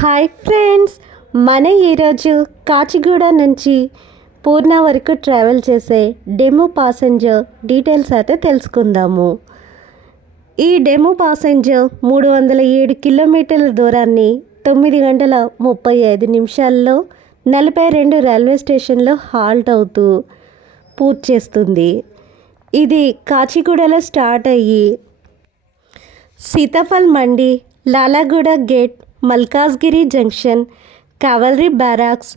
Hi friends, మన ఈరోజు కాచిగూడ నుంచి పూర్ణ వరకు ట్రావెల్ చేసే డెమో ప్యాసింజర్ డీటెయిల్స్ అయితే తెలుసుకుందాము. ఈ డెమో ప్యాసింజర్ 307 కిలోమీటర్ల దూరాన్ని 9 గంటల 35 నిమిషాల్లో 42 రైల్వే స్టేషన్లో హాల్ట్ అవుతూ పూర్తి చేస్తుంది. ఇది కాచిగూడలో స్టార్ట్ అయ్యి Sitaphal Mandi, Lalaguda gate, Malkajgiri junction, cavalry barracks,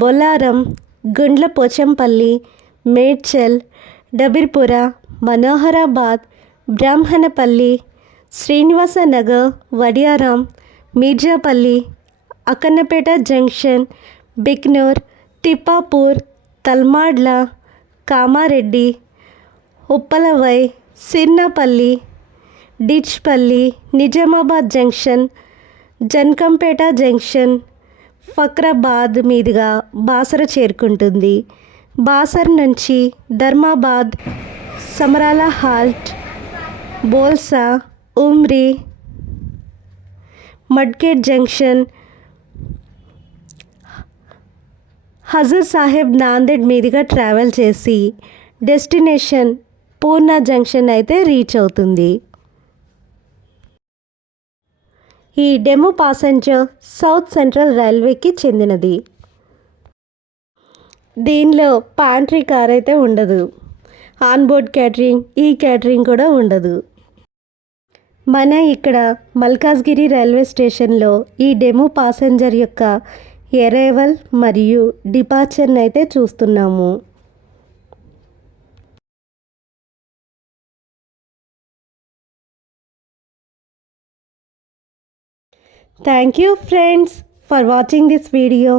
Bollaram, Gundla Pochampally, Medchal, Dabirpura, Manoharabad, Brahmanapally, Srinivasanagar, Wadiaram, Mirzapally, Akkannapet junction, Biknur, Tippapur, Talmadla, Kamareddy, Uppalwai, Sirnapally, Dichpally, Nizamabad junction, Jankampet junction, Fakhrabad మీదుగా బాసర చేరుకుంటుంది. బాసర్ నుంచి ధర్మాబాద్, సమరాల హాల్ట్, బోల్సా, ఉమ్రి, మడ్కేట్ జంక్షన్, హజూర్ సాహెబ్ నాందేడ్ మీదుగా ట్రావెల్ చేసి డెస్టినేషన్ పూర్ణ జంక్షన్ అయితే రీచ్ అవుతుంది. ఈ డెమో ప్యాసింజర్ సౌత్ సెంట్రల్ రైల్వేకి చెందినది. దీనిలో పాంట్రీ కార్ అయితే ఉండదు. ఆన్బోర్డ్ క్యాటరింగ్, ఈ క్యాటరింగ్ కూడా ఉండదు. మన ఇక్కడ మల్కాజ్గిరి రైల్వే స్టేషన్లో ఈ డెమో ప్యాసింజర్ యొక్క అరైవల్ మరియు డిపార్చర్ని అయితే చూస్తున్నాము. Thank you friends for watching this video.